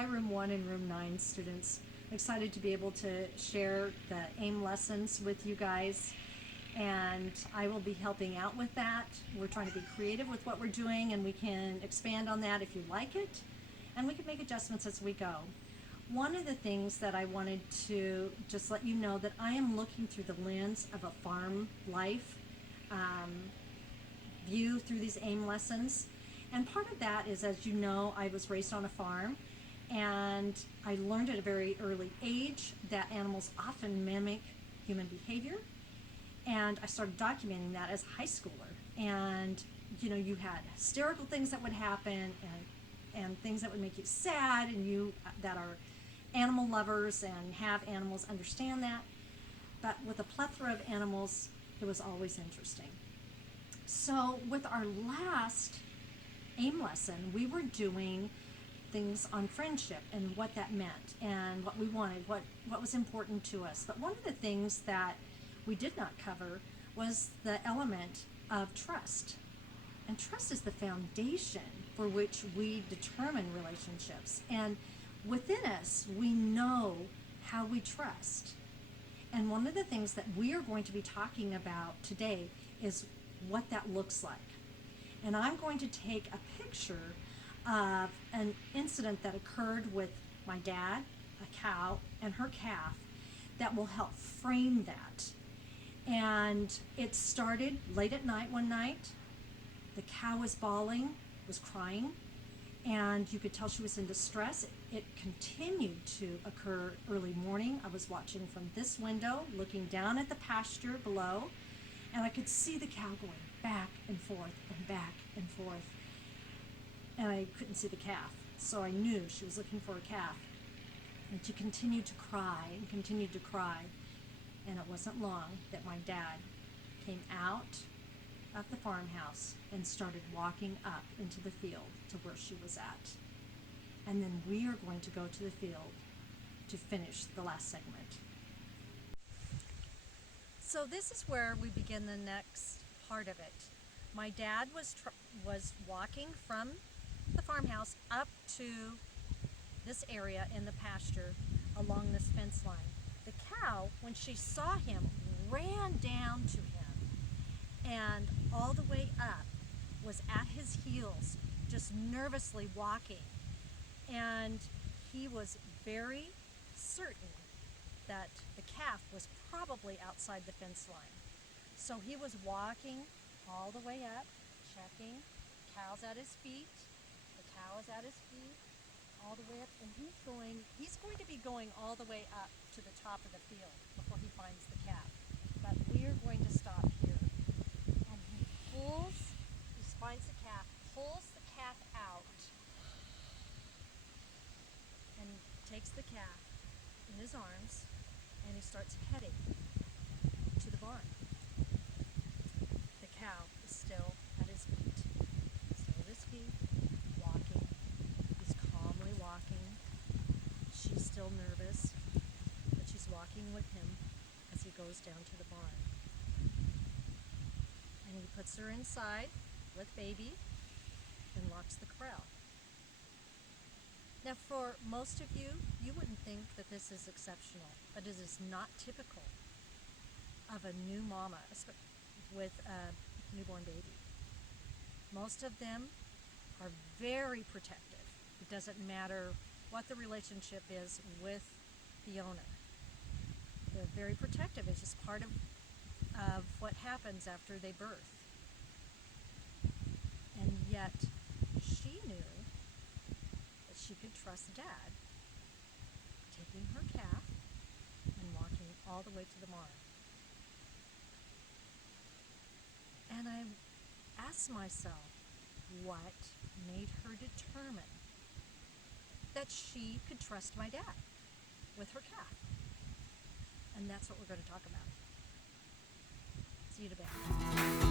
Hi, Room 1 and Room 9 students. Excited to be able to share the AIM lessons with you guys, and I will be helping out with that. We're trying to be creative with what we're doing, and we can expand on that if you like it, and we can make adjustments as we go. One of the things that I wanted to just let you know that I am looking through the lens of a farm life view through these AIM lessons. And part of that is, as you know, I was raised on a farm, and I learned at a very early age that animals often mimic human behavior. And I started documenting that as a high schooler. And you had hysterical things that would happen, and things that would make you sad, and you that are animal lovers and have animals understand that. But with a plethora of animals, it was always interesting. So with our last AIM lesson, we were doing things on friendship and what that meant and what we wanted, what was important to us. But one of the things that we did not cover was the element of trust. And trust is the foundation for which we determine relationships. And within us, we know how we trust. And one of the things that we are going to be talking about today is what that looks like. And I'm going to take a picture of an incident that occurred with my dad, a cow, and her calf that will help frame that. And it started late at night one night. The cow was bawling, was crying, and you could tell she was in distress. It continued to occur early morning. I was watching from this window, looking down at the pasture below, and I could see the cow going back and forth and back and forth. And I couldn't see the calf, so I knew she was looking for a calf. And she continued to cry and continued to cry. And it wasn't long that my dad came out of the farmhouse and started walking up into the field to where she was at. And then we are going to go to the field to finish the last segment. So this is where we begin the next part of it. My dad was walking from the farmhouse up to this area in the pasture along this fence line. The cow, when she saw him, ran down to him, and all the way up was at his heels, just nervously walking. And he was very certain that the calf was probably outside the fence line. So he was walking all the way up, checking. The cow's at his feet. The cow is at his feet, all the way up, and he's going to be going all the way up to the top of the field before he finds the calf. But we're going to stop here. And he finds the calf, pulls the calf out, and takes the calf in his arms, and he starts heading to the barn. The cow is still at his feet. Walking. He's calmly walking. She's still nervous, but she's walking with him as he goes down to the barn. And he puts her inside with baby and locks the corral. Now, for most of you, you wouldn't think that this is exceptional, but it is not typical of a new mama with a newborn baby. Most of them are very protective. It doesn't matter what the relationship is with the owner. They're very protective. It's just part of what happens after they birth. And yet, she knew that she could trust Dad, taking her calf and walking all the way to the barn. And I asked myself, what made her determine that she could trust my dad with her calf? And that's what we're going to talk about. See you today.